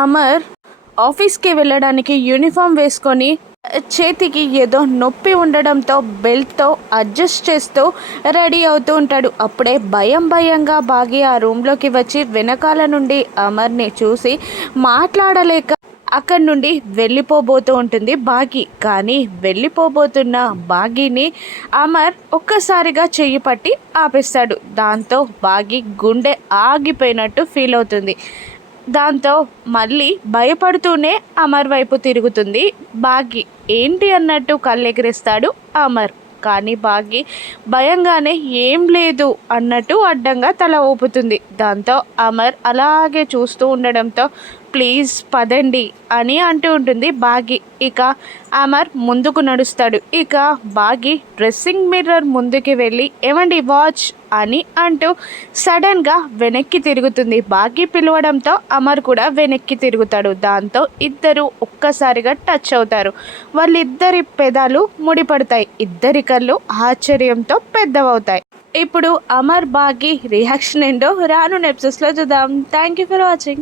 అమర్ ఆఫీస్కి వెళ్ళడానికి యూనిఫామ్ వేసుకొని చేతికి ఏదో నొప్పి ఉండడంతో బెల్ట్తో అడ్జస్ట్ చేస్తూ రెడీ అవుతూ ఉంటాడు. అప్పుడే భయం భయంగా బాగి ఆ రూమ్లోకి వచ్చి వెనకాల నుండి అమర్ని చూసి మాట్లాడలేక అక్కడి నుండి వెళ్ళిపోబోతూ ఉంటుంది బాగి. కానీ వెళ్ళిపోబోతున్న బాగిని అమర్ ఒక్కసారిగా చెయ్యి పట్టి ఆపేస్తాడు. దాంతో బాగి గుండె ఆగిపోయినట్టు ఫీల్ అవుతుంది. దాంతో మళ్ళీ భయపడుతూనే అమర్ వైపు తిరుగుతుంది. బాగి ఏంటి అన్నట్టు కళ్ళెగిరిస్తాడు అమర్. కానీ బాగి భయంగానే ఏం లేదు అన్నట్టు అడ్డంగా తల ఊపుతుంది. దాంతో అమర్ అలాగే చూస్తూ ఉండడంతో ప్లీజ్ పదండి అని అంటూ ఉంటుంది బాగి. ఇక అమర్ ముందుకు నడుస్తాడు. ఇక బాగి డ్రెస్సింగ్ మిర్రర్ ముందుకి వెళ్ళి ఏమండి వాచ్? అని అంటూ సడన్గా వెనక్కి తిరుగుతుంది. బాగి పిలవడంతో అమర్ కూడా వెనక్కి తిరుగుతాడు. దాంతో ఇద్దరు ఒక్కసారిగా టచ్ అవుతారు. వాళ్ళిద్దరి పెదాలు ముడిపడతాయి. ఇద్దరి కళ్ళు ఆశ్చర్యంతో పెద్దవవుతాయి. ఇప్పుడు అమర్ బాగి రియాక్షన్ ఏంటో రాను నెప్సెస్లో చూద్దాం. Thank you for watching